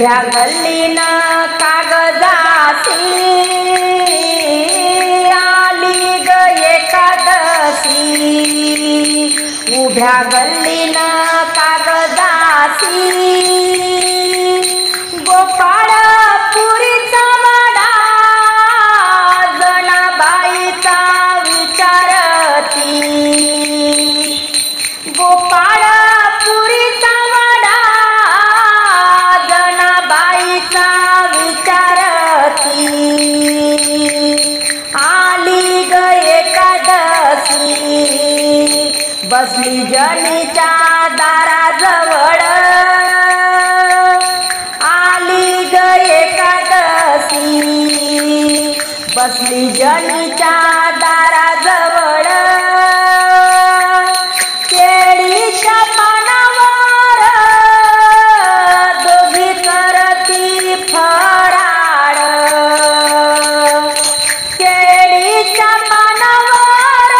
उभ्या गल्लीन कागदासी आली ग एकादशी। उभ्या गल्लीन कागदासी गोपाळपुरीचा वाडा जनाबाईचा विचारती। गोपाळपुरीचा वाडा जनाबाईचा विचारती। आली ग एकादशी बसली जनीच्या दाराजवळ। आली ग एकादशी बसली जनीच्या दाराजवळ। केळीच्या पानावर दोघी करती फराळ। केळीच्या पानावर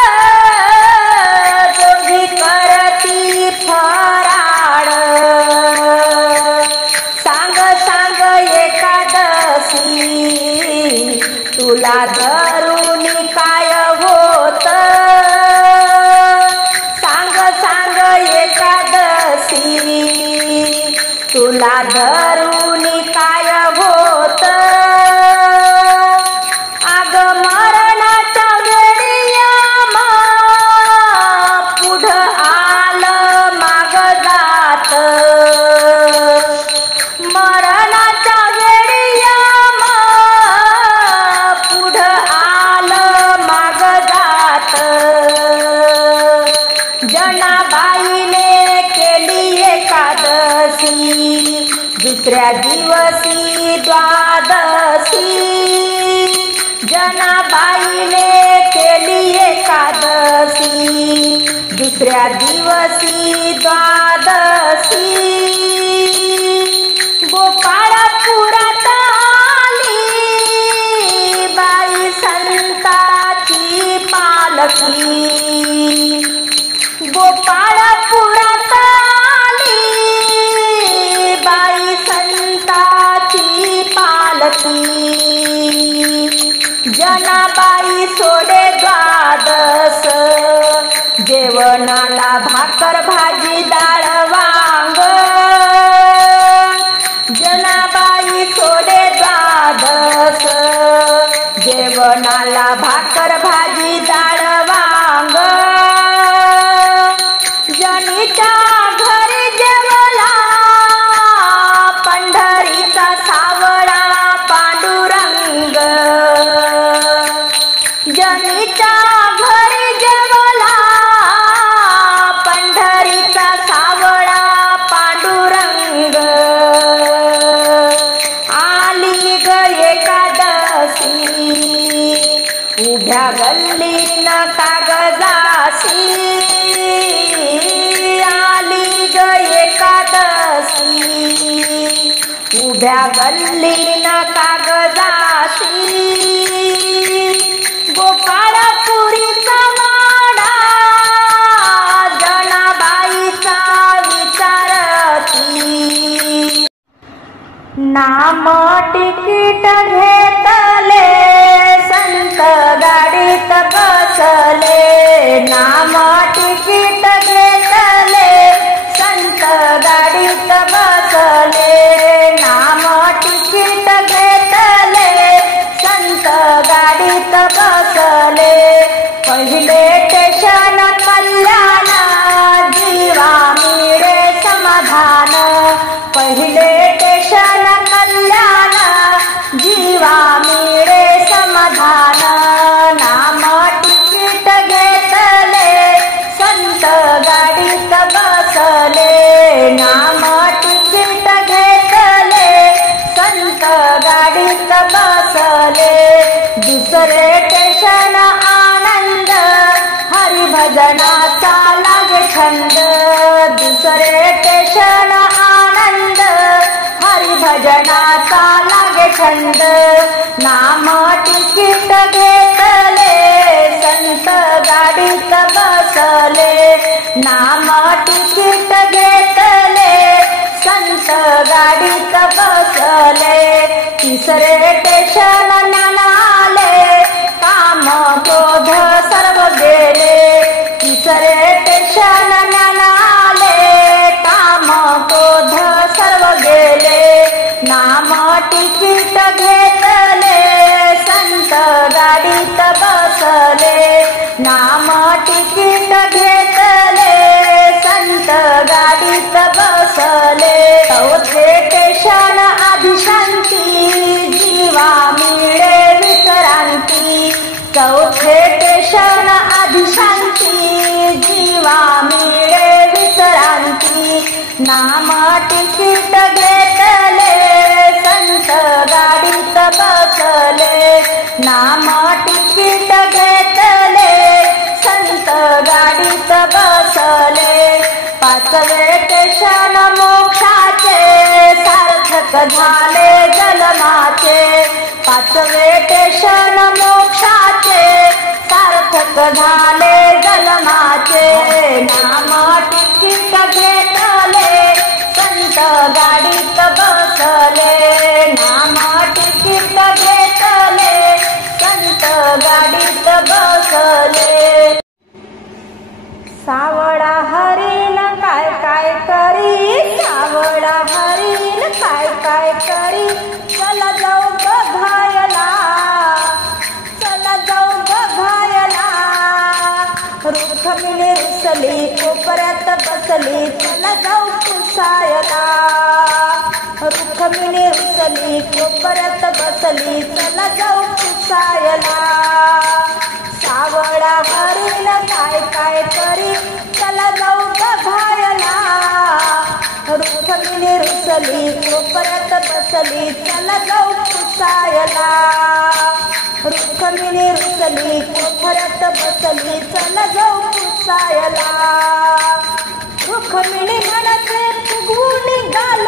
दोघी करती फराळ। सांग सांग एकादशी तुला धरून काय होत। सांग सांग एकादशी तुला धरून काय होत। आग मरणाच्या वेळी याम पुढं आलं माग जात। मरणाच्या वेळी याम पुढं आलं माग जात। जनाबाईने केली एकादशी दुसऱ्या दिवशी द्वादशी। जनाबाईने केली एकादशी दुसऱ्या दिवशी द्वादशी। गोपाळपुरात आली बाई संताची पालखी। गोपाळपुरात आली बाई संताची पालखी। जनाबाई सोडे द्वादस जेवणाला भाकर भाजी डाळ वांग। जनाबाई सोडे द्वादस जेवणाला भाकर भाजी डाळ वांग। जनीच्या घरी जेवला पंढरीचा सावळा पांडुरंग। जनीच्या घरी जेवला पंढरीचा सावळा पांडुरंग। आली ग एकादशी उभ्या गल्लीन कागदासी। आली ग एकादशी उभ्या गल्लीन कागदासी। गोपाळपुरीचा वाडा जनाबाईचा विचारती। नाम तिकीट घेतले संत गाडीत बसले। नाम तिकीट घेतले संत गाडीत बसले। नाम तिकीट घेतले संत गाडीत बसले। पहिले स्टेशन कल्याण जीवा मिळे समाधान। पहिले स्टेशन कल्याण जीवा मिळे समाधान। नाम तिकीट घेतले संत गाडीत बसले। नाम तिकीट घेतले संत गाडीत बसले। दुसरे स्टेशन आनंद हरिभजनाचा लागे छंद। दुसरे स्टेशन आनंद हरिभजनाचा लागे छंद। नाम तिकीट घेतले संत गाडीत बसले। नाम तिकीट घेतले संत गाडीत बसले. तिसरे स्टेशन ज्ञानाले, काम क्रोध सर्व गेले. तिसरे स्टेशन ज्ञानाले, काम क्रोध सर्व गेले. नाम तिकीट घेतले, संत गाडीत बसले. नाम तिकीट घेतले, संत गाडीत बसले. चौथे स्टेशन आधी शांती, जीवा मिळे विश्रांती. चौथे स्टेशन आधी शांती, जीवा मिळे विश्रांती. नाम तिकीट घेतले, संत गाडीत बसले. नाम तिकीट घेतले, संत गाडीत बसले. पाचवे स्टेशन मोक्षाचे, सार्थक झाले जन्माचे. पाचवे स्टेशन मोक्षाचे, सार्थक झाले जन्माचे. नाम तिकीट घेतले, संत गाडीत बसले. नाम तिकीट घेतले, संत गाडीत बसले. सावळा हरीण काय काय करी, सावळा हरीण काय काय करी. चला जाऊ बघायला, चला जाऊ बघायला. रुक्मिणी रुसली, कोपऱ्यात बसली, चला जाऊ पुसायला. रुक्मिणी रुसली, कोपऱ्यात बसली, चला जाऊ पुसायला. सावळा हरीण काय काय करी, चला जाऊ बघायला. रुक्मिणी रुसली, कोपऱ्यात बसली, चला जाऊ पुसायला. रुक्मिणी रुसली, कोपऱ्यात बसली, चला जाऊ पुसायला. रुक्मिणी म्हणते फुगवून निघाल,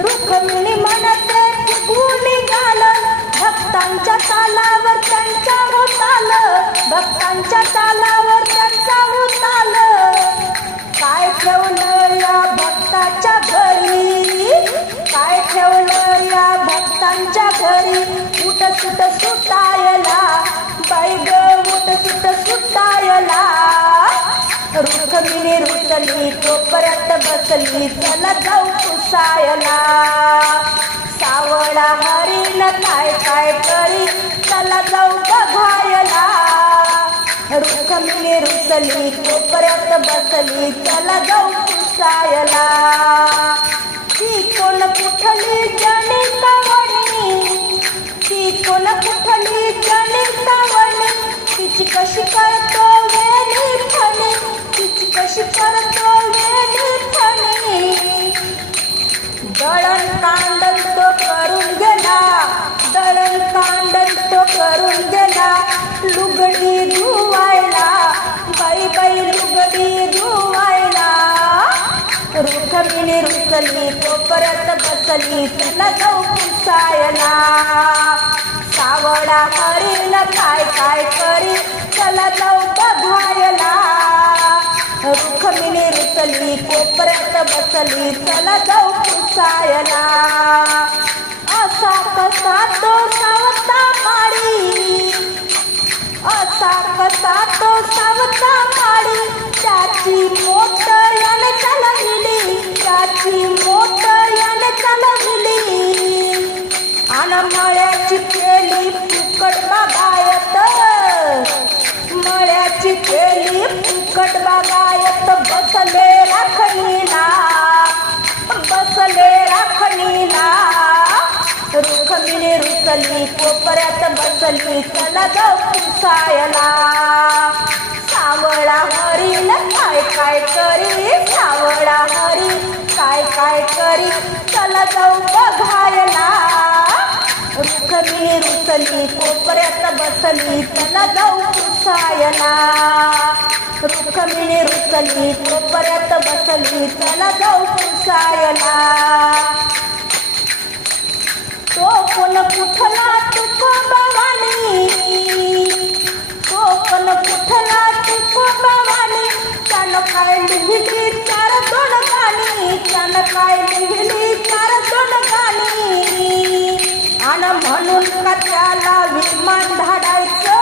रुक्मिणी म्हणते फुगवून निघाल. भक्तांच्या तालावर त्यांचा होताल, भक्तांच्या तालावर त्यांचा होताल. काय ठेवलं या भक्ताच्या घरी, काय ठेवलं या भक्तांच्या घरी. उठ सुट सुटायला, बाई ग उठ सुट सुटायला. रुक्मिणी रुसली, कोपऱ्यात बसली, चला जाऊ पुसायला. सावळा हरीण काय काय करी, चला जाऊ बघायला. रुक्मिणी रुसली, कोपऱ्यात बसली, चला जाऊ पुसायला. ती कोण कुठली जनितावणी, ती कोण कुठली जनितावणी. तिची कशी करतो वेणी फणी, तिची कशी करतो वेणी फणी. दळण कांडण तो करून गेला, दळण कांडण तो करून गेला. लुगडी धुवायला, बाई बाई लुगडी धुवायला. रुक्मिणी रुसली, कोपऱ्यात बसली, चला जाऊ पुसायला. सावळा हरीण काय काय करी, चला जाऊ बघायला. रुक्मिणी रुसली, कोपऱ्यात बसली, चला जाऊ पुसायला. असा कसा तो सावता माडी, असा कसा तो सावता माडी. त्याची मोठयाने चालविली, त्याची मोठयाने चालविली. आन मळ्याची केली फुकट बागायत, मळ्याची केली फुकट बागायत. बसले राखणीला, बसले राखणीला. रुक्मिणी रुसली, कोपऱ्यात बसली, चला जाऊ पुसायला. सावळा हरीण काय काय करी, सावळा हरीण काय काय करी, चला जाऊ बघायला. रुक्मिणी रुसली, कोपऱ्यात बसली, चला जाऊ पुसायला. रुक्मिणी रुसली, कोपऱ्यात बसली, चला जाऊ पुसायला. तो कोण कुठला तुकोबावानी, तो कोण कुठला तुकोबावानी. त्यानं काय लिहिली चार दोन गाणी त्यानं काय लिहिली 4-2 गाणी आणि म्हणून का त्याला विमान धाडायचं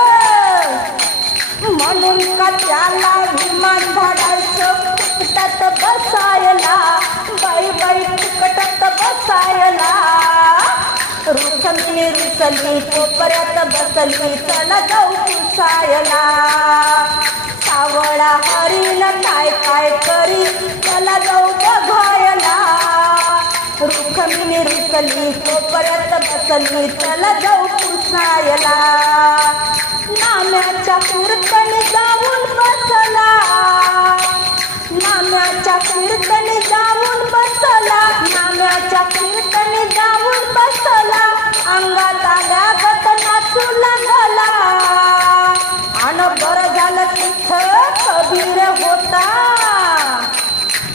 म्हणून का त्याला विमान धाडायचं फुकटात बसायला बाई बाई फुकटात बसायला रुसली रुसली कोपऱ्यात बसली चला जाऊ पुसायला सावळा हरीण काय काय करी चला जाऊ बघायला रुखमिनी रुसली कोपऱ्यात बसली चला जाऊ पुसायला नाम्याच्या कीर्तनी जाऊन बसला नाम्याच्या कीर्तनी जाऊन बसला नाम्याच्या कीर्तनी जाऊन बसला अंगात आल्यागत नाचू लागला आणि बरं झालं तिथं कबीर होता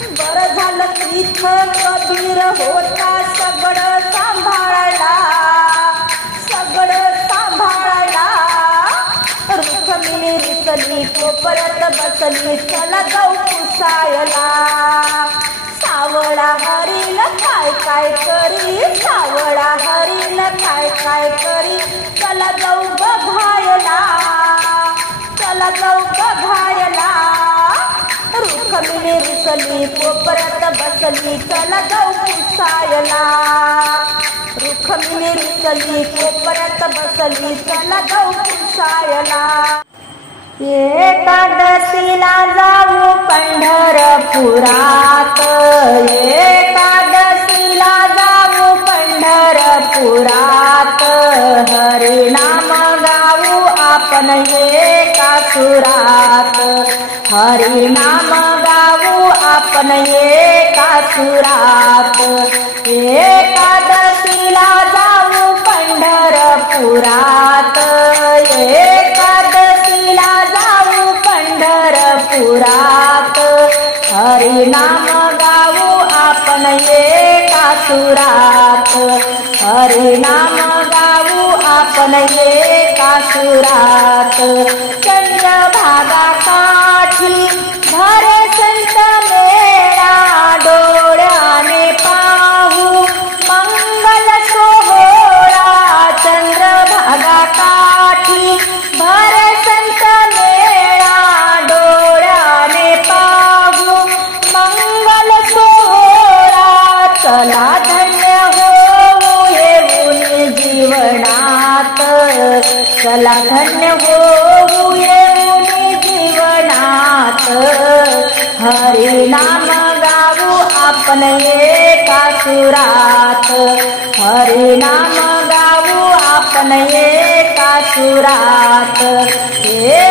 बरं झालं तिथं कबीर होता सगळं सांभाळला रुसमिनी रुसली कोपऱ्यात बसली चला जाऊ पुसायला सावळा हरीण काय काय करी सावळा हरीण काय काय करी चला जाऊ बघायला चला जाऊ बघायला रुसमिनी रुसली कोपऱ्यात बसली चला जाऊ पुसायला रुखमिनी रुसली कोपऱ्यात बसली चला जाऊ पुसायला एकादशीला जाऊ पंढरपुरात एकादशीला जाऊ पंढरपुरात हरिनाम गाऊ आपण एका सुरात हरिनाम गाऊ आपण एका सुरात एकादशीला जाऊ पंढरपुरात एकादशीला जाऊ पंढरपुरात हरिनाम गाऊ आपण एका सुरात हरिनाम गाऊ आपण एका सुरात चंद्रभागा काठी भरे संत मेळा डोळ्याने पाहू मंगल सोहळा चंद्रभागा काठी भरे संत मेळा डोळ्याने पाहू मंगल सोहळा चला धन्य होऊ येऊन जीवनात चला धन्य होऊ येऊन जीवनात हरिनाम गाऊ आपण एका सुरात हरिनाम गाऊ आपण एका सुरात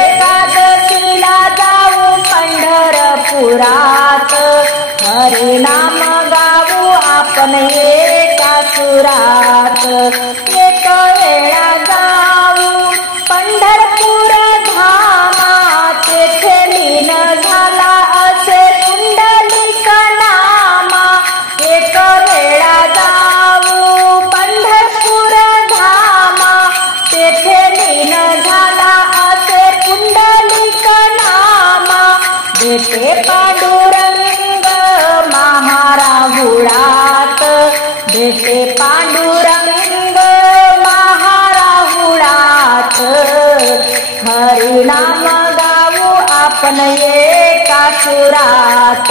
एकादशीला जाऊ पंढरपुरात हरिनाम गाऊ आपण एका सुरात एक वेळा जाऊ पंढरपूर धामा तेथे लीन झाला असे पुंडलिक नामा एक वेळा जाऊ पंढरपूर धामा तेथे लीन झाला असे पुंडलिक नामा भेटे पांडुरंग महाराहुळात भेटे पांडुरंग महाराहुळात हरिनाम गाऊ आपण एका सुरात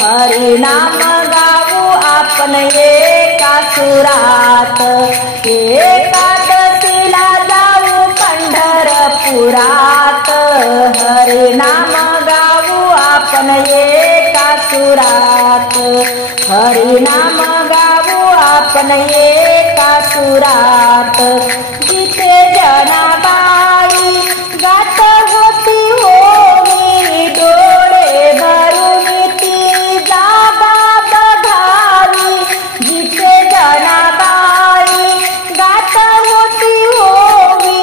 हरिनाम गाऊ आपण एका सुरात एकादशीला जाऊ पंढरपुरात हरिनाम गाऊ आपण एका सुरात हरिनाम गाऊ आपण एका सुरात जिथे जनाबाई गात होती होमी डोळे भरून ती जागा बघावी जिथे जनाबाई गात होती होमी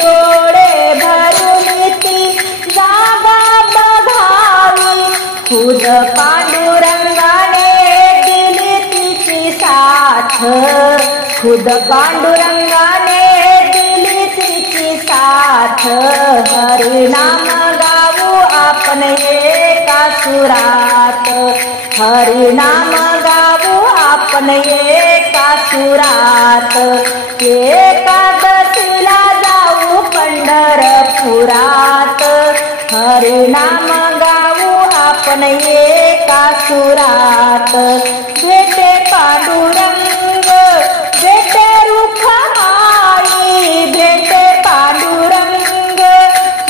डोळे भरून ती जागा बघावी खुद पांडुरंगाने दिली तिची साथ खुद पांडुरंगाने दिली तिची साथ हरिनाम गाऊ आपण एका सुरात हरिनाम गाऊ आपण एका सुरात, एकादशीला जाऊ पंढरपुरात, हरिनाम गाऊ आपण एका सुरात, भेटे पांडुरंग भेटे रुखमाई, भेटे पांडुरंग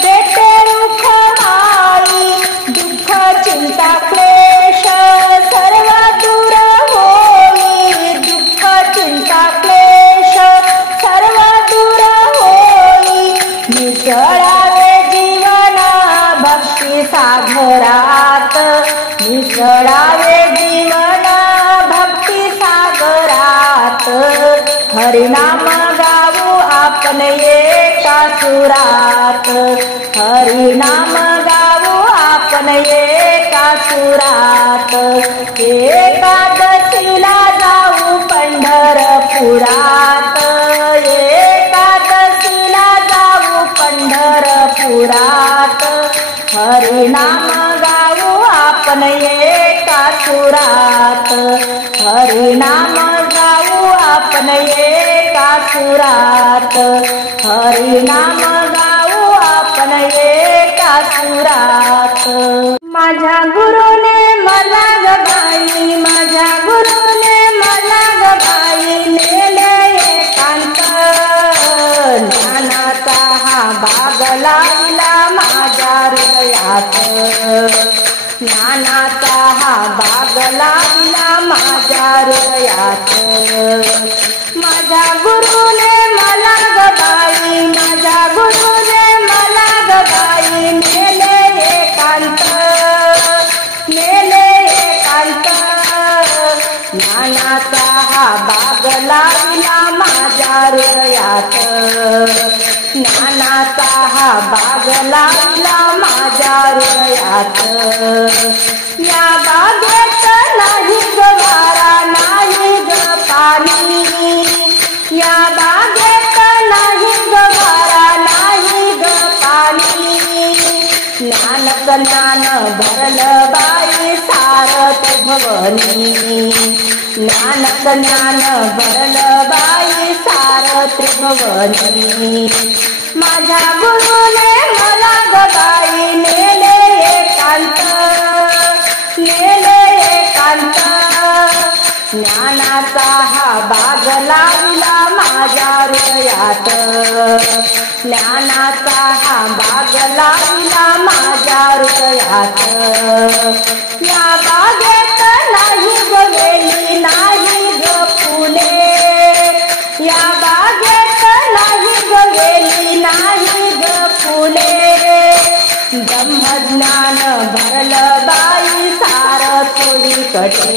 भेटे रुखमाई, दुःख चिंता क्लेश सर्व दूर होई, दुःख चिंता क्लेश सर्व दूर होई, मिसळावे जीवना भक्ती सागरात, मिसळावे जीवना भक्ती सागरात, हरिनाम गाऊ आपण एका सुरात, हरिनाम गाऊ आपण एका सुरात, एकादशीला जाऊ पंढरपुरात, एकादशीला जाऊ पंढरपुरात, हरिनाम गाऊ आपण एका सुरात, हरिनाम गाऊ आपण एका सुरात, हरिनाम गाऊ आपण एका सुरात. माझ्या गुरुने मला ग बाई, माझ्या गुरुने मला ग बाई नेले एकांत, ज्ञानाचा हा बाग लावला माझ्या हृदयात, ज्ञानाचा हा बाग लावला माझ्या हृदयात, माझ्या गुरुने मला ग बाई, माझ्या गुरुने मला ग बाई नेले एकांत, नेले एकांत, ज्ञानाचा हा बाग लावला माझ्या हृदयात, ज्ञानाचा हा बाग लावला माझ्या हृदयात, या बागेत नाही ग वारा नाही ग पाणी, या बागेत नाही ग वारा नाही ग पाणी, ज्ञानच ज्ञान भरलं बाई सारथ भवनी, ज्ञानच ज्ञान भरलं बाई सारथ भवनी, माझ्या गुरुने मला ग बाई नेले एकांत, नेले एकांत, ज्ञानाचा हा बाग लावला माझ्या हृदयात, ज्ञानाचा हा बाग लावला माझ्या हृदयात, या बागेत नाही ग वेली नाही ग फुले, या बागेत नाही ग वेली नाही ग फुले, ब्रह्मज्ञान भरलं बाई सार चोहीकडे,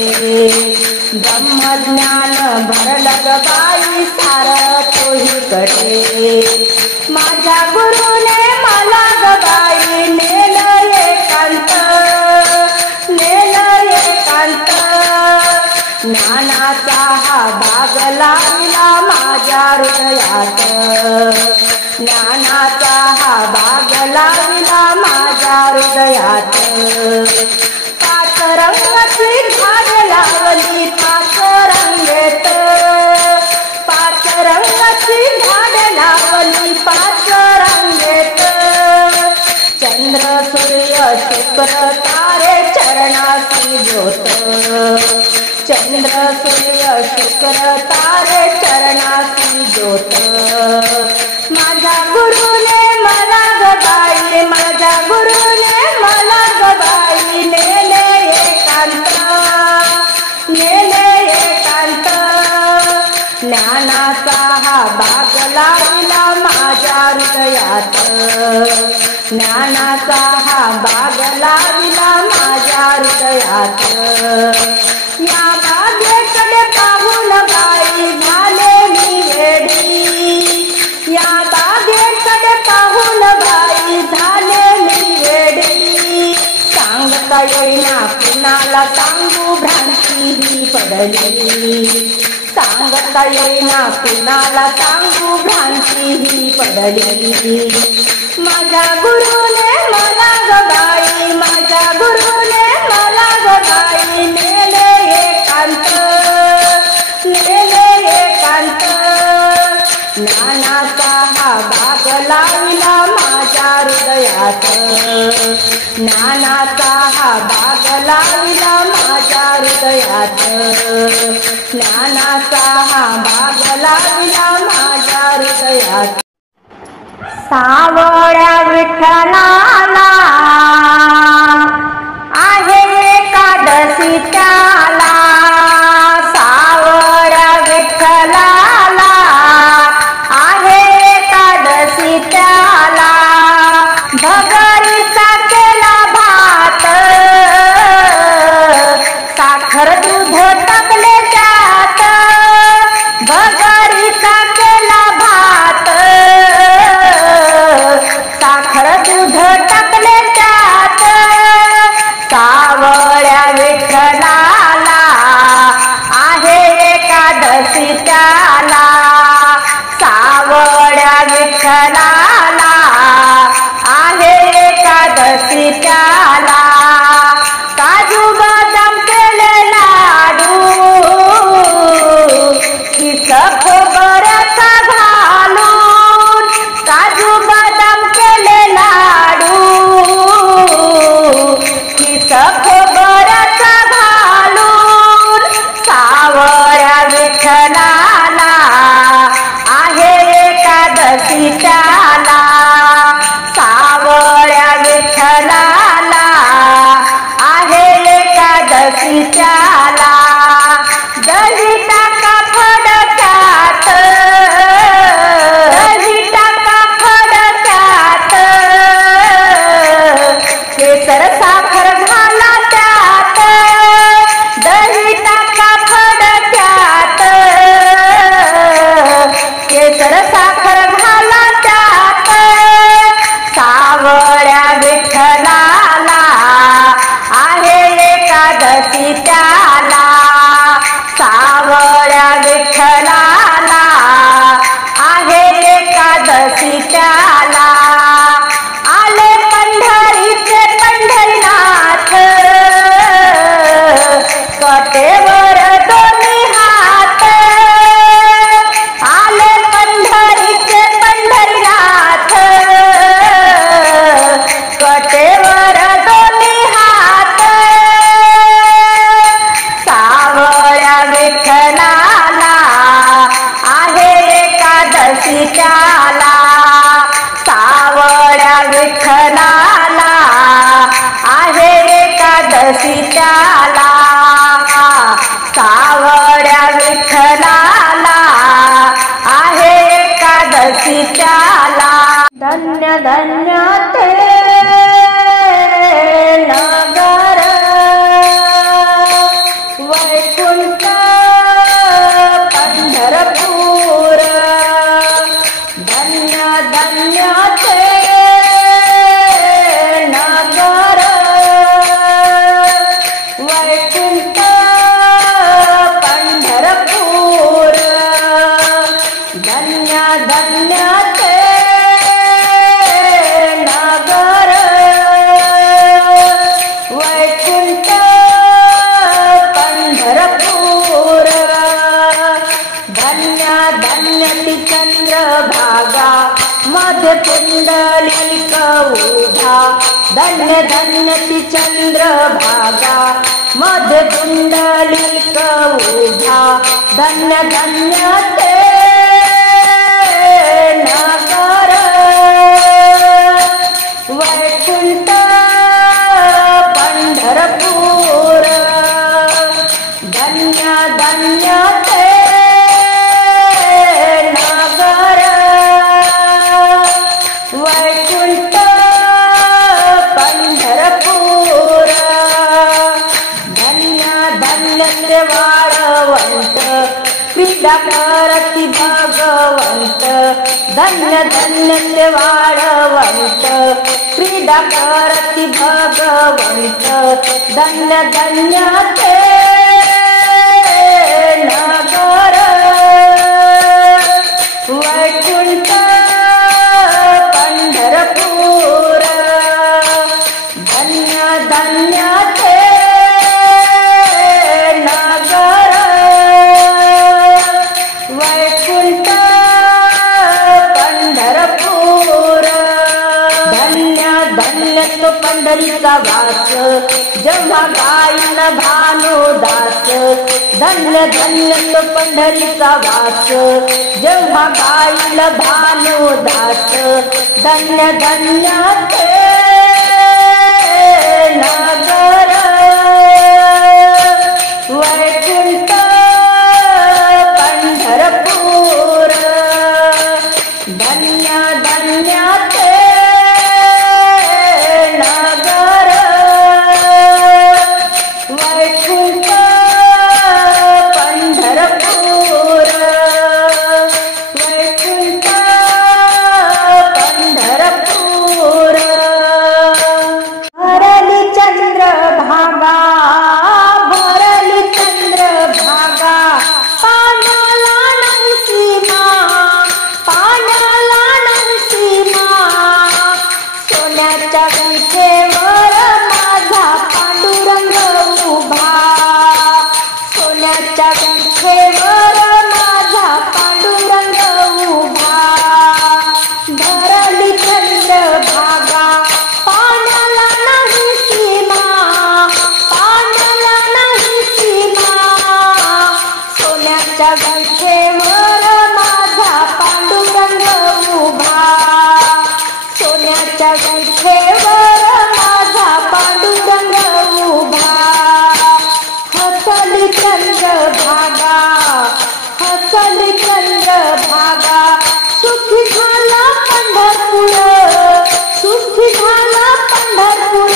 ब्रह्मज्ञान भरलं ग बाई सार चोहीकडे, माझ्या गुरुने मला ग बाई नेलं एकांत, नेलं एकांत, ज्ञानाचा हा बाग लावला माझ्या हृदयात, ज्ञानाचा हा बाग लावला माझ्या हृदयात, पाच रंगाची झाड लावली पाच रंगेत, पाच रंगाची झाड लावली पाच रंगेत, चंद्र सूर्य शुक्र तारे चरणासी ज्योत, चंद्र सूर्य शुक्र तारे चरणासी ज्योत, माझ्या गुरुने मला ग बाई, माझ्या गुरुने मला ग बाई नेले एकांत, नेले एकांत, ज्ञानाचा हा बाग लावला माझ्या हृदयात, ज्ञानाचा हा बाग लावला माझ्या हृदयात, या बागेकडे पाहून बाई झाले मी वेडी, या बागेकडे पाहून बाई झाले मी वेडी, सांगता येईना कुणाला सांगू भ्रांती ही पडली, सांगता येईना कुणाला सांगू भ्रांती ही पडली, माझ्या गुरुने मला ग बाई, माझ्या गुरुने मला ग बाई हृदयात, ज्ञानाचा हा भाग लाविला माझ्या हृदयात, ज्ञानाचा हा भाग लाविला माझ्या हृदयात. सावळ्या विठ्ठलाला आहे एकादशी त्याला, सावळ्या विठ्ठलाला आहे एकादशी त्याला, भगरीचा केला भात, साखर दूध टाकले त्यात, भगरीचा केला भात, साखर दूध टाकले त्यात, सावळ्या विठ्ठलाला आहे एकादशी त्याला, सावळ्या विठ्ठलाला आहे एकादशी त्याला, काजू बदाम केले लाडू, किस खोबऱ्याचा घालून, काजू बदाम केले लाडू, किस खोबऱ्याचा घालून, सावळ्या विठ्ठलाला आहे एकादशी त्याला, सावळ्या विठ्ठलाला आहे एकादशी त्याला, दही टाका फडक्यात, दही टाका फडक्यात, केसर साखर घाला त्यात, दही टाका फडक्यात, केसर साखर घाला त्यात, सावळ्या विठ्ठलाला आहे एकादशी त्याला, सावळ्या विठ्ठलाला आहे एकादशी त्याला, आले पंढरीचे पंढरीनाथ, कटेवर दोन्ही हात, आले पंढरीचे पंढरीनाथ, कटेवर दोन्ही हात, सावळ्या विठ्ठलाला आहे एकादशी त्याला, सावळ्या विठ्ठलाला आहे एकादशी त्याला, सावळ्या विठ्ठलाला आहे एकादशी त्याला. धन्य धन्य ते नगर वैकुंठ पंढरपूर, धन्य धन्य ते नगर वैकुंठ पंढरपूर, धन्य धन्य ते नगर वैकुंठ पंढरपूर, धन्य धन्य ती चंद्रभागा मध्य पुंडलिक उभा, धन्य धन्य ती चंद्रभागा मध्य पुंडलिक उभा, धन्य धन्य ते नगर वैकुंठ पंढरपूर, धन्य धन्य ते नगर वैकुंठ पंढरपूर, धन्य धन्य ते वाळवंत क्रीडा करती भगवंत, धन्य धन्य ते वाळवंत क्रीडा करती भगवंत, धन्य धन्य ते नगर वैकुंठ पंढरपूर, धन्य धन्य ते नगर वैकुंठ पंढरपूर, धन्य जेव्हा गाईल भानुदास धन्य धन्य तो पंढरीचा वास जेव्हा गाईल भानुदास धन्य धन्य ते नगर वैकुंठ पंढरपूर धन्य धन्य ते नगर वैकुंठ पंढरपूर वैकुंठ पंढरपूर भरली चंद्रभागा भरली चंद्रभागा पाण्याला नाही सीमा पाण्याला नाही सीमा सोन्याच्या विठेवर माझा पांडुरंग उभा सोन्याच्या विठेवर माझा पांडुरंग उभा भरली चंद्रभागा पाण्याला नाही सीमा पाण्याला नाही सीमा सोन्याच्या विठेवर माझा पांडुरंग उभा सोन्याच्या विठेवर माझा पांडुरंग उभा हसली चंद्रभागा हसली चंद्रभागा सुखी झाला पंढरपूर सुखी झाला पंढरपूर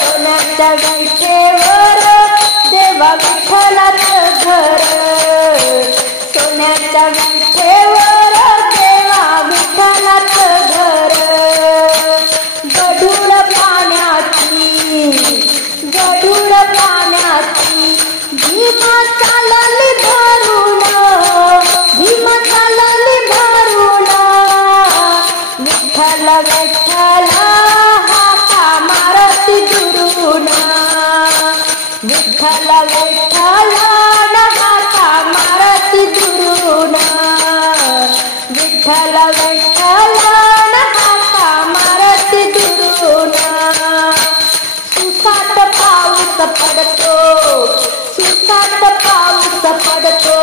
सोन्याच्या विठेवर देवा विठ्ठलाचं घर सोन्याच्या विठेवर देवा विठ्ठलाचं घर गढूळ पाण्याची गढूळ पाण्याची भीमा चालली भरून भीमा चालली भरून विठ्ठल विठ्ठल हाका मारती दुरून विठ्ठल विठ्ठल हाका मारती दुरून विठ्ठल विठ्ठल हाका मारती दुरून सुसाट पाऊस पडतो सुसाट पाऊस पडतो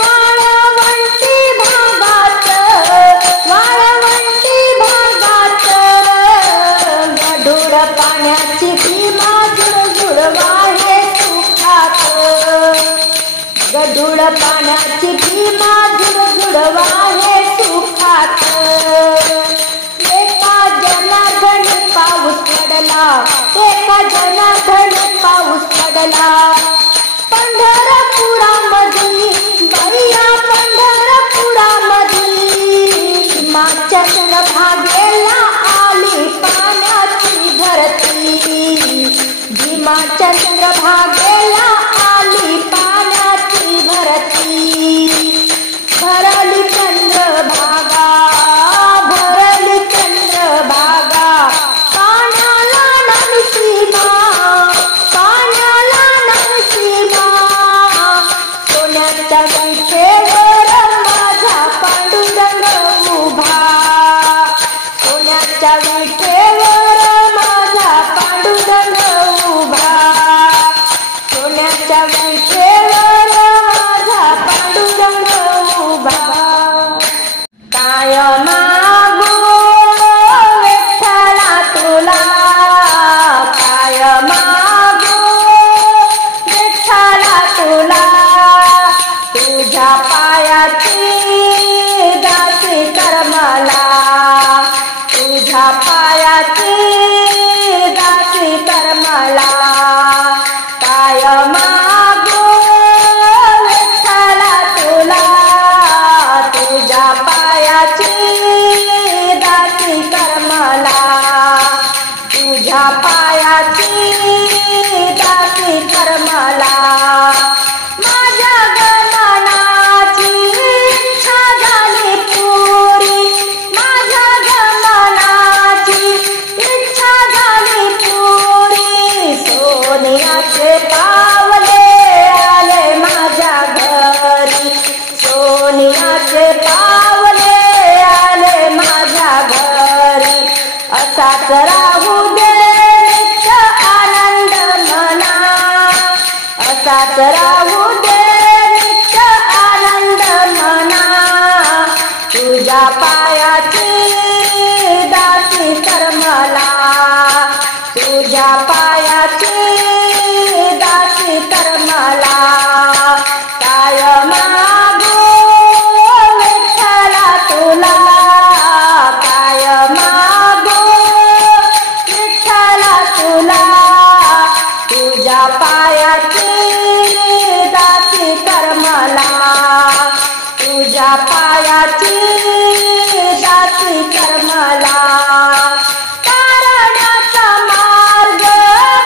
वाळवंटी भागात वाळवंटी भागात गढूळ पाण्याची भीमा झुळझुळ वाहे सुखात गढूळ पाण्याची भीमा झुळझुळ वाहे सुखात एका जनार्दनी पाऊस पडला एका जनार्दनी पाऊस पडला पंढरपुरामधी बरिया पंढरपुरामधी भीमाच्या चंद्रभागेला आली पाण्याची भरती भीमाच्या चंद्रभागेला आली पाण्याची भरती भरली चंद्रभागा भरली चंद्रभागा पाण्याला नाही सीमा पाण्याला नाही सीमा सोन्याच्या विठेवर माझा पांडुरंग उभा सोन्याच्या विठेवर माझा पांडुरंग उभा सोन्याच्या विठेवर माझा पांडुरंग उभा काय मागू विठ्ठला तुला काय मागू विठ्ठला तुला तुझ्या पायाची दासी कर मला तुझ्या पायाची दासी कर मला काय मागू विठ्ठला तुला तुझ्या पायाची दासी कर मला तुझ्या पायाची दासी कर मला माझ्या गमनाची इच्छा झाली पुरी माझ्या गमनाची इच्छा झाली पुरी सोन्याचे पावले पायाची दासी कर मला, काय मागू विठ्ठला तुला, काय मागू विठ्ठला तुला, तुझ्या पायाची दासी कर मला, तुझ्या पायाची दासी कर मला. तारण्याचा मार्ग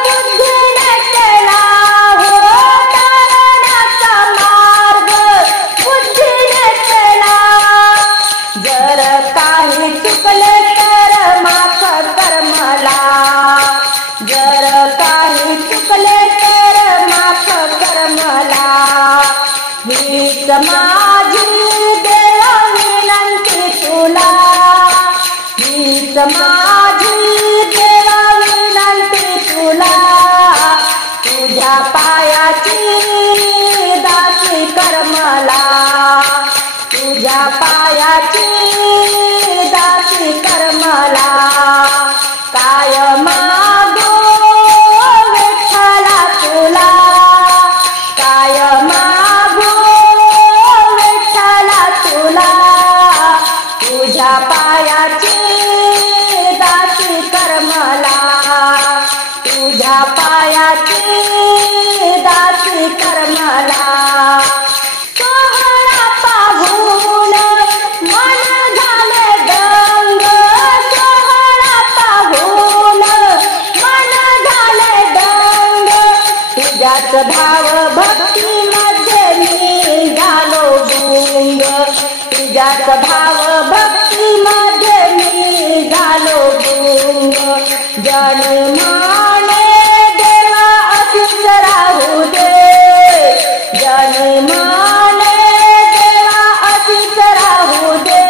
बुद्धीने केला हो, तारण्याचा मार्ग बुद्धीने केला. जर काही चुकले तर माफ कर मला, जर काही चुकले तर माफ कर मला. हीच माझी देवा विनंती तुला, हीच माझी देवा विनंती तुला, तुझ्या पायाची दासी कर मला, तुझ्या पायाची दासी कर मला. काय मागू विठ्ठला तुला, काय मागू विठ्ठला तुला, तुझ्या पायाची दासी कर मला, तुझ्या पायाची दासी कर मला. सोहळा पाहून मन झाले दंग, सोहळा पाहून मन झाले दंग, तुझ्याच भाव भक्ती मध्ये मी झालो गुंग, तुझ्याच भाव भक्ती मध्ये मी झालो गुंग. जन्माने देवा अशीच राहू दे, जन्माने देवा अशीच राहू दे,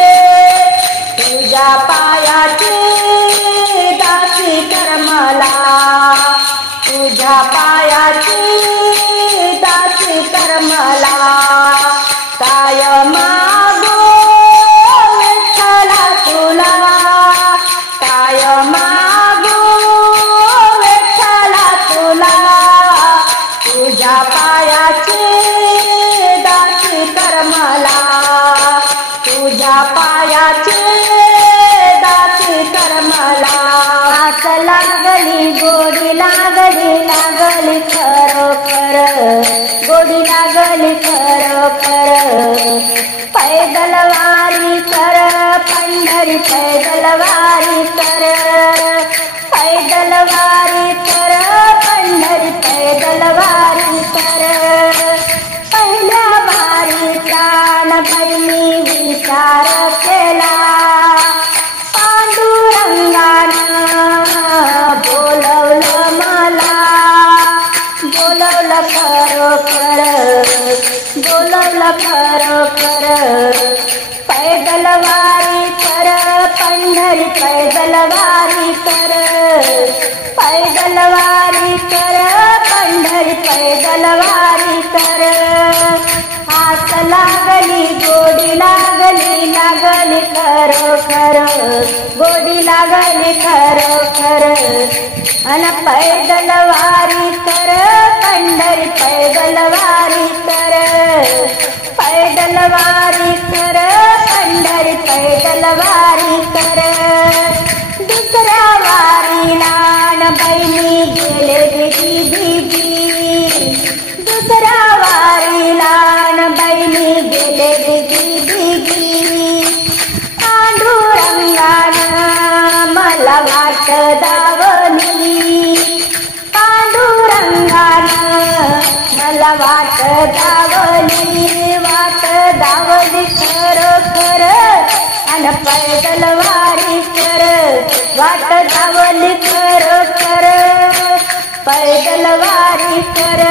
तुझ्या पायाची दासी कर मला, तुझ्या पायाची दासी कर मला. काय मागू विठ्ठला तुला, काय मागू विठ्ठला तुला, तुझ्या पायाची दासी कर मला, तुझ्या पायाची दासी कर मला. आस लागली गोडी लागली, लागली खरोखर, गोडी लागली खरोखर. पैदल वारी कर पंढरी, पैदल वारी कर, पैदल वारी कर पंढरी, पैदल वारी कर. पहिल्या वारीचा नभैनी विचार केला, पांडुरंगानं बोलवलं मला, बोलवलं खरोखर, बोलवलं खरोखर. पैदल वारी कर पंढरी, पैदल वारी कर, पैदल वारी कर पंढरी, पैदल वारी कर. आस लागली गोडी लागली, लागली खरोखर, गोडी लागली खरोखर. अन पैदल वारी कर पंढरी, पैदल वारी कर, पैदल वारी कर पंढरी, पैदल वारी कर. दुसऱ्या वारीला नभैनी गेले दिदी दिदी, दुसऱ्या वारीला नभैनी गेले दिदी दिदी. पांडुरंगानं मला वाट दावली, पांडुरंगानं मला वाट दावली, वाट दावली खरोखर. अन पैदल वारी कर, वाट दावली खरोखर, पैदल वारी कर,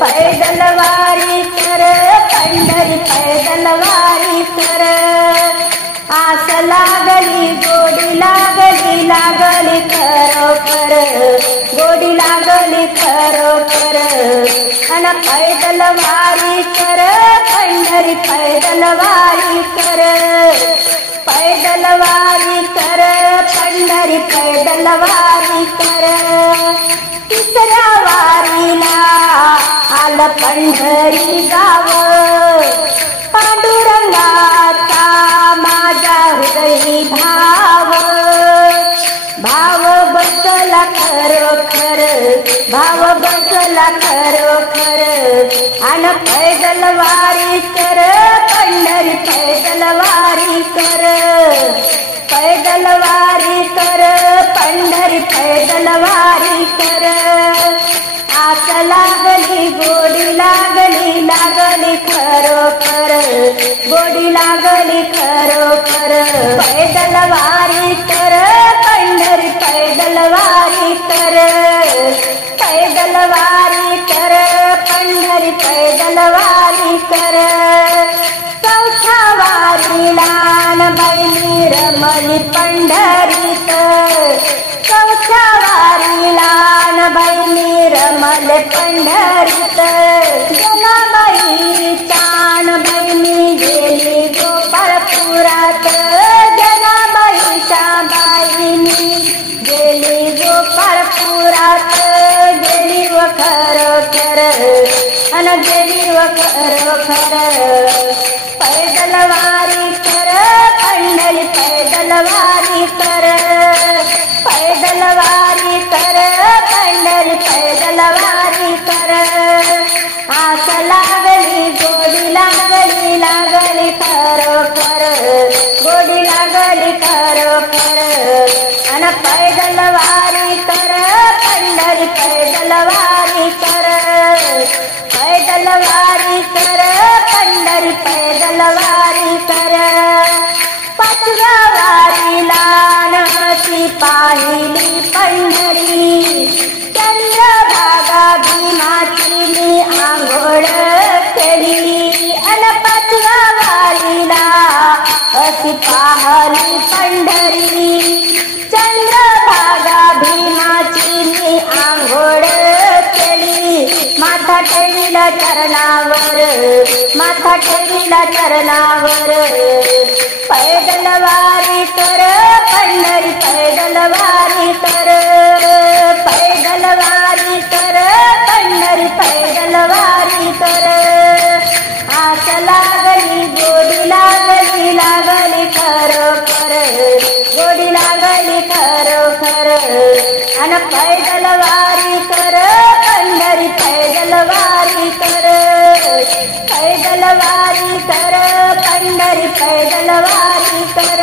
पैदल वारी कर पंढरी, पैदल वारी कर. आस लागली गोडी लागली लागली खरोखर गोडी लागली खरोखर अन पैदल वारी कर पंढरी पैदल वारी कर पैदल वारी कर पंढरी पैदल वारी कर तिसऱ्या वारीला आलं पंढरी गाव पांडुरंगाचा माझ्या हृदयी भाव भाव बसला खरोखर भाव बसला खरोखर अन पैदल वारी कर पंढरी पैदल वारी कर पैदल वारी कर पंढरी पैदल वारी कर आस लागली गोडी लागली लागली खरोखर गोडी लागली खरोखर पैदल वारी कर पंढरी पैदल वारी कर पैदल वारी कर पंढरी पैदल वारी कर चौथ्या वारीला बाई रमली पंढरीत चौथ्या वारीला बाई रमल पंढरीत जनाबाई चान बहिणी गेली गोपाळपुरात जनाबाईच्या बाईनी गेली गोपाळपुरात गेली व खरोखर अन गेली व खरोखर पैदल वारी कर पंढरी पैदल वारी कर पैदल वारी कर पंढरी पैदल वारी कर आस लागली गोडी लागली लागली खरोखर गोडी लागली खरोखर अन पैदल वारी कर पंढरी पैदल वारी कर पैदल वारी कर पंढरी पैदल वारी कर पाचव्या वारीला नमती पाहिली पंढरी चंद्रभागा भीमाची मी आंघोळ केली अन पाचव्या वारीला अशी पाहली पंढरी चंद्रभागा भीमाची मी आंघोळ केली माथा ठेविला चरणावर माथा ठेविला चरणावर पैदल वारी कर पंढरी पैदल वारी कर पैदल वारी कर पंढरी पैदल वारी कर आस लागली गोडी लागली लागली खरोखर गोडी लागली खरोखर अन पैदल वारी कर पंढरी पैदल वारी कर पैदल वारी कर पंढरी पैदल वारी कर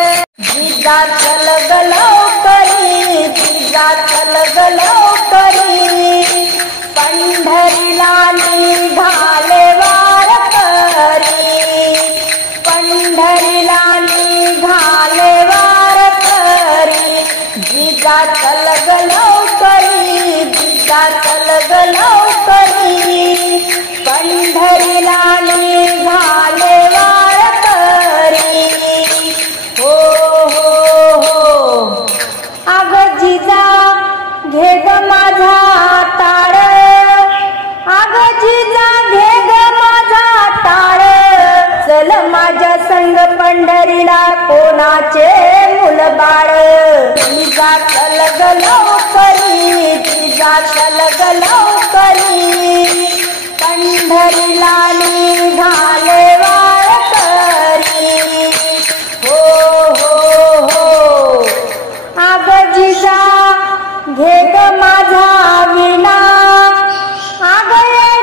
जिजा चल लवकरी जिजा चल लवकरी पंढरीला निघाले वारकरी पंढरीला निघाले वारकरी जिजा चल लवकरी जिजा चल लवकरी पंढरीला निघाले वारकरी हो हो हो अग जिजा घे ग माझा टाळ अग जिजा घे ग माझा टाळ चल माझ्या संग पंढरीला कोणाचे मुल बाळ जिजा चल ग लवकरी जिजा चल ग लवकरी पंढरीला निघाले वारकरी हो हो हो अग जिजा घे ग माझा विणा अग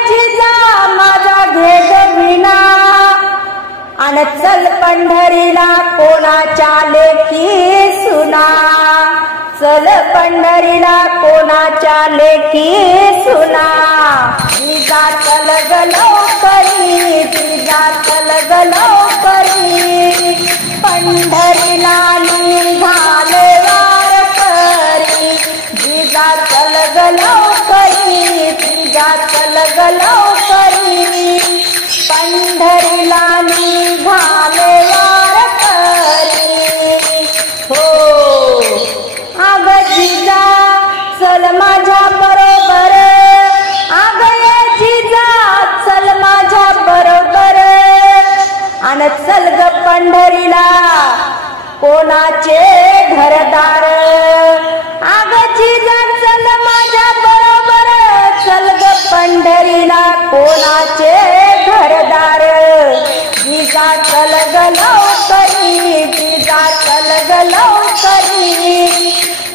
जिजा माझा घे ग विणा अन चल पंढरीला कोणाच्या लेकी सुना चल पंढरीला कोणाच्या लेकी सुना जिजा चल ग लवकरी जिजा चल ग लवकरी पंढरीला निघाले वारकरी जिजा चल ग लवकरी जिजा चल ग लवकरी पंढरीला निघाले वारकरी विठ्ठलाचे घरदार जिजा चल ग लवकरी जिजा चल ग लवकरी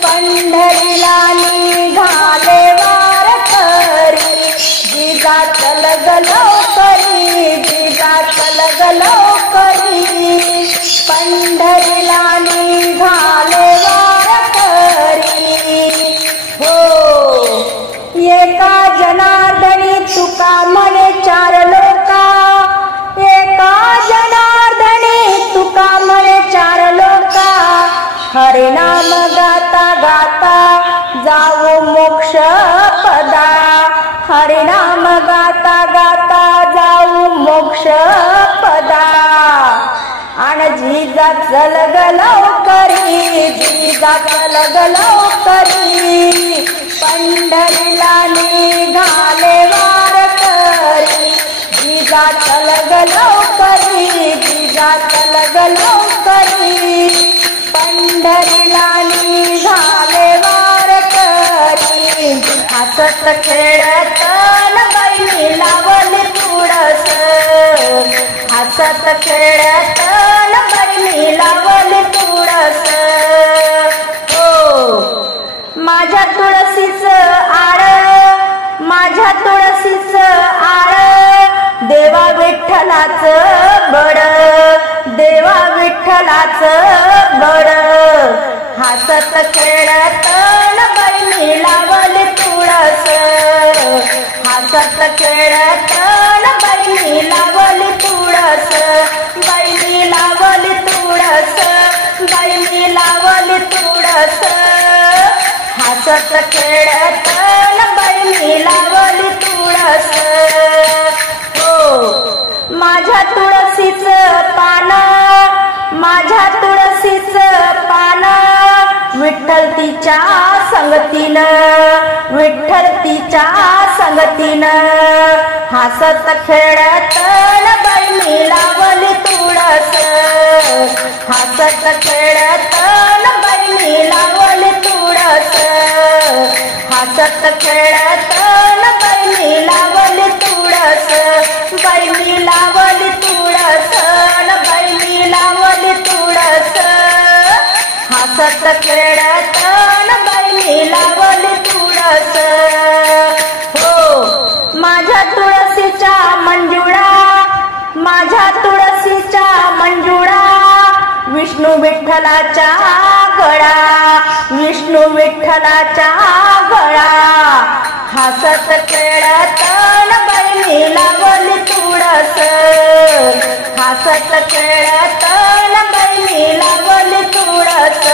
पंढरीला निघाले वारकरी जिजा चल ग लवकरी जिजा चल ग लवकरी पंढरीला निघाले वारकरी हो एका जनार्दनी तुका म्हणे चार लोका एका जनार्दनी तुका म्हणे चार लोका हरे नाम गाता गाता जाऊ मोक्ष पदा हरे नाम गाता गाता जाऊ मोक्ष पदा आणि जिजा चल ग लवकरी जिजा चल ग लवकरी पंढरीला निघाले वारकरी जिजा चल ग लवकरी जिजा चल ग लवकरी पंढरीला निघाले वारकरी हसत खेळत बाई लावली तुळस हसत खेळत बाई लावली तुळस हो माझ्या तुळशीच आळ माझ्या तुळशीच आळ देवा विठ्ठलाच बड देवा विठ्ठलाच बड हसत खेळत बाई लावली तुळस हसत खेळत बाई लावली तुळस बाई लावली तुळस बाई लावली तुळस हसत खेळत बाई लावली तुळस हो माझ्या तुळशीच पान माझ्या तुळशीच पान विठ्ठल तिच्या संगतीनं विठ्ठल तिच्या संगतीनं हसत खेळत बाई लावली तुळस हसत खेळत बाई लावली तुळस हसत खेळत बाई लावली तुळस बाई लावली तुळस बाई लावली तुळस हसत खेळत बाई लावली तुळस हो माझ्या तुळशीच्या मंजुळा माझ्या तुळशीच्या मंजुळा विष्णू विठ्ठलाच्या गळा विष्णू विठ्ठलाच्या गळा हसत खेळत बाई लावली तुळस हसत खेळत बाई लावली तुळस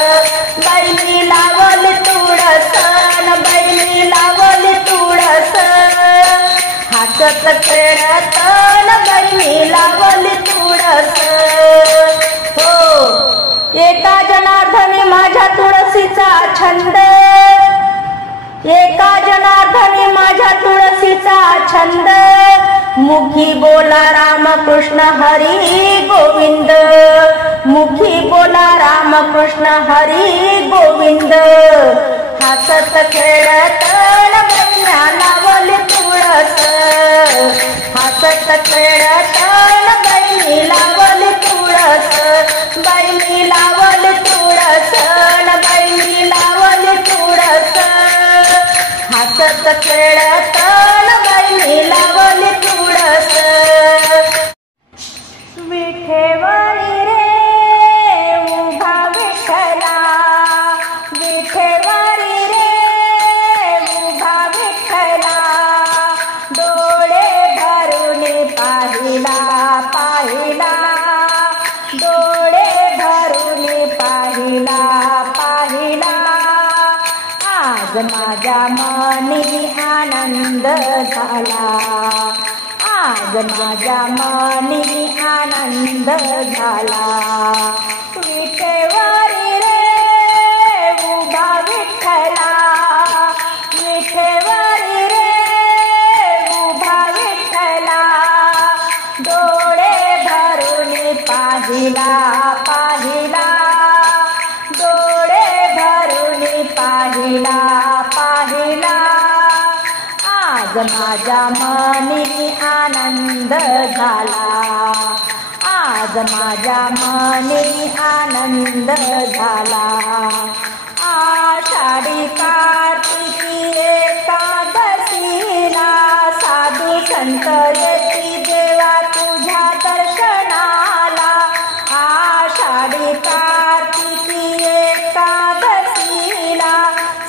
बाई लावली तुळस बाई लावली तुळस हसत खेळत बाई लावली तुळस हो एका जनार्दनी माझ्या तुळशीचा छंद एका जनार्दनी माझ्या तुळशीचा छंद मुखी बोला रामकृष्ण हरी गोविंद मुखी बोला रामकृष्ण हरी गोविंद हसत खेळत लावली तुळस हसत खेळत बाई लावली तुळस बाई लावली तुळस बाई लावली तुळस हसत खेळत बाई लावली तुळस विठेवरी रे उभा विठ्ठला विठेवरी रे उभा विठ्ठला डोळे भरून पाहिला पाहिला डोळे भरून पाहिला पाहिला आज माझ्या मनी आनंद झाला आज माझ्या मनी आनंद झाला विठेवरी रे उभा विठ्ठला विठेवरी रे उभा विठ्ठला डोळे भरून पाहिला पाहिला डोळे भरून पाहिला पाहिला आज आज माझ्या मनी आनंद झाला, आज माझ्या मनी आनंद झाला। आषाढी कार्तिकी एकादशीला साधू संत येती देवा तुझ्या दर्शनाला। आषाढी कार्तिकी एकादशीला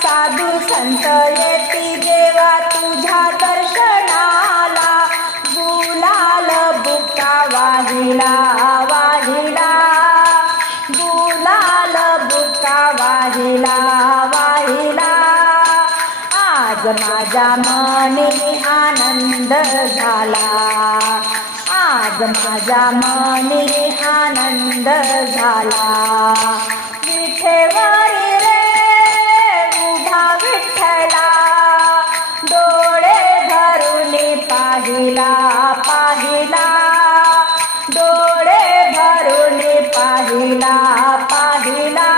साधू संत येती देवा तुझ्या दर्शनाला। गुलाल बुक्का वाहिला वाहिला, गुलाल बुक्का वाहिला वाहिला। आज माझ्या मनी आनंद झाला, आज माझ्या मनी आनंद झाला। विठेवरी रे उभा विठ्ठला, डोळे भरून पाहिला पाहिला, डोळे भरून पाहिला पाहिला।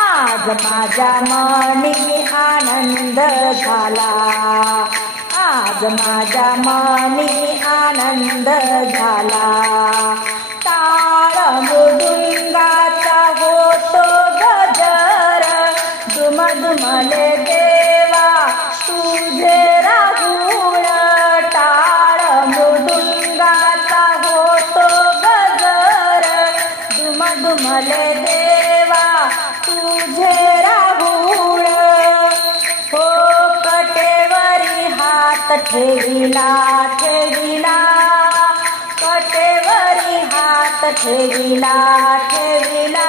आज माझ्या मनी आनंद झाला, आज माझ्या मनी आनंद झाला। टाळ मृदुंगाचा होतो गजर, दुमदुमले देवा तुझे राहुळ। टाळ मृदुंगाचा होतो गजर, दुमदुमले देवा तुझे राहुळ। हो कटेवरी हात ठेविला ठेविला, कटेवरी हात ठेविला ठेविला।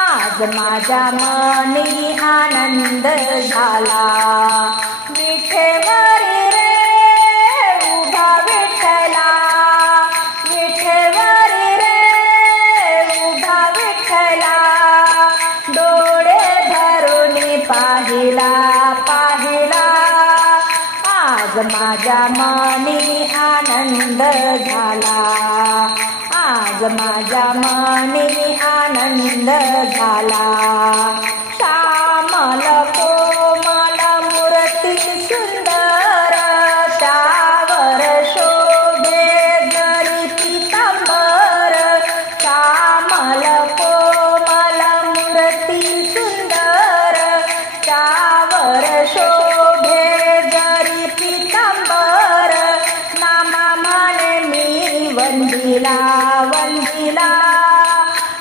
आज माझ्या मनी आनंद झाला, विठेवरी रे उभा विठ्ठला, विठेवरी रे उभा विठ्ठला। डोळे भरून पाहिला पाहिला, आज माझ्या मनी आनंद झाला, आज माझ्या मनी आनंद झाला। श्यामल कोमल मूर्ती सुंदर, त्यावर शोभे जरी पीतांबर। श्यामल कोमल मूर्ती सुंदर, त्यावर शोभे जरी पीतांबर। नामा माने मी वंदिला वंदिला,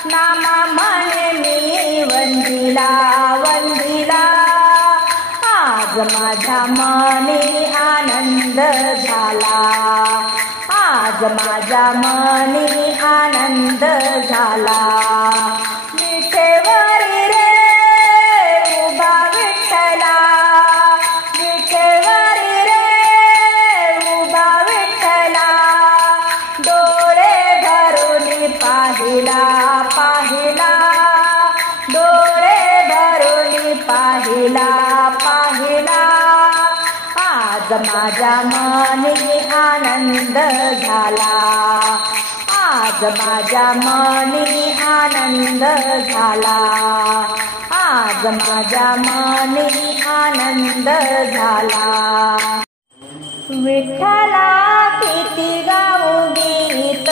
नामा माने मी वंदिला वंदिला। आज माझ्या मनी आनंद झाला, आज माझ्या मनी आनंद झाला। विठेवरी रे उभा विठ्ठला, विठेवरी रे उभा विठ्ठला। डोळे भरून पाहिला पाहिला, डोळे भरून पाहिला पाहिला। आज माझ्या मनी आनंद झाला, आज माझ्या मनी आनंद झाला, आज माझ्या मनी आनंद झाला। विठ्ठला किती गाऊ गीत,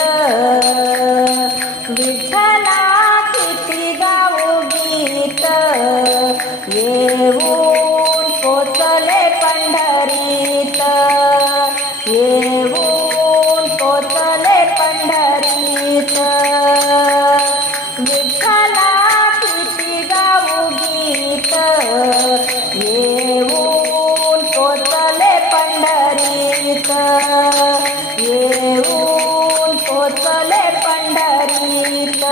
विठ्ठला किती गाऊ गीत। येऊन पोचले पंढरीत, येऊन पोचले पंढरीत। विठ्ठला किती गाऊ गीत, येऊन पोचले पंढरीत, येऊन पोचले पंढरीत।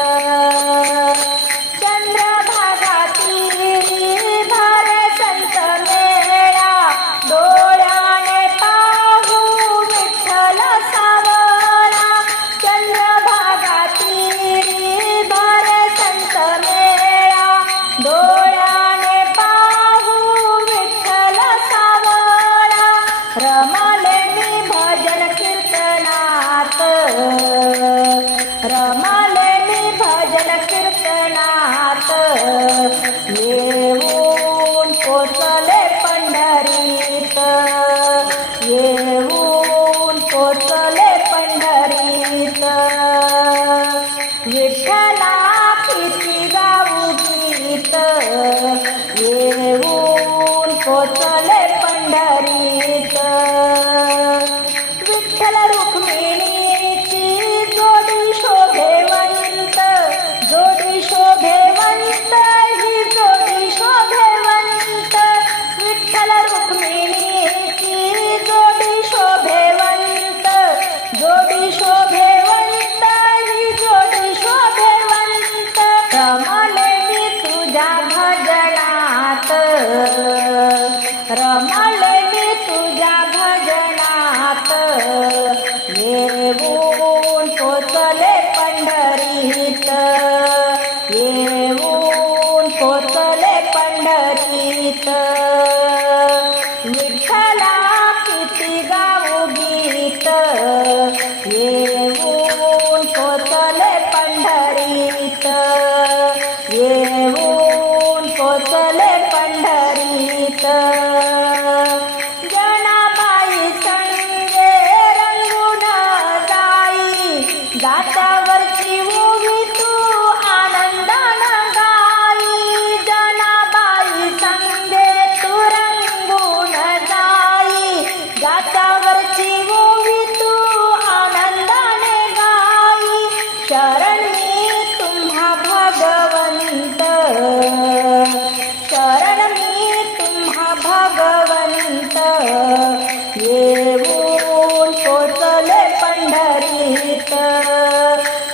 चंद्रभागा तीरी भर संत मेळा, डोळ्याने पाहू विठ्ठल सावळा। चंद्रभागा तीरी भर संत मेळा, डोळ्याने पाहू विठ्ठल सावळा। रमले मी भजन रमले मी तुझ्या भजनात येऊन पोचले पंढरीत येऊन पोचले पंढरीत विठ्ठला किती गाऊ गीत येऊन पोचले पंढरीत येऊन पोचले पंढरीत जनाबाई संगे रंगून जाई दात्यावरची ओवी तू आनंदानं गाई जनाबाई संगे तू रंगून जाई दात्यावरची ओवी तू आनंदाने गाई शरण मी तुम्हा भगवंत शरण मी तुम्हा भगवंत येऊन पोचले पंढरीत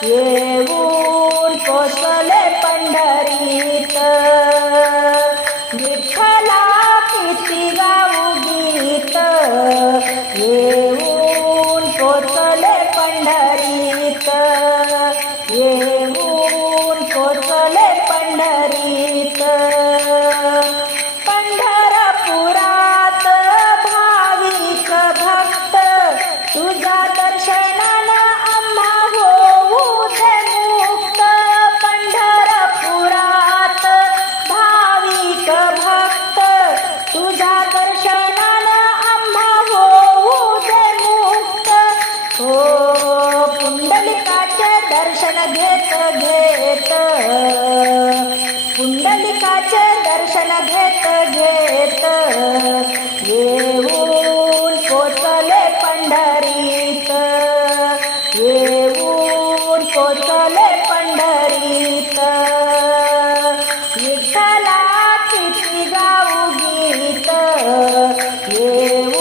येऊन पोचले पंढरीत विठ्ठला किती गाऊ गीत येऊन पोचले पंढरीत येऊन पोचले पंढरीत पंढरपुरात भाविक भक्त तुझ्या दर्शनानं आम्हा होऊ दे मुक्त पंढरपुरात भाविक भक्त तुझ्या दर्शनानं आम्हा होऊ दे मुक्त हो पुंडलिकाचे दर्शन घेत घेत पुंडलिकाचे दर्शन घेत घेत येऊन पोचले पंढरीत येऊन पोचले पंढरीत विठ्ठला किती गाऊ गीत येऊन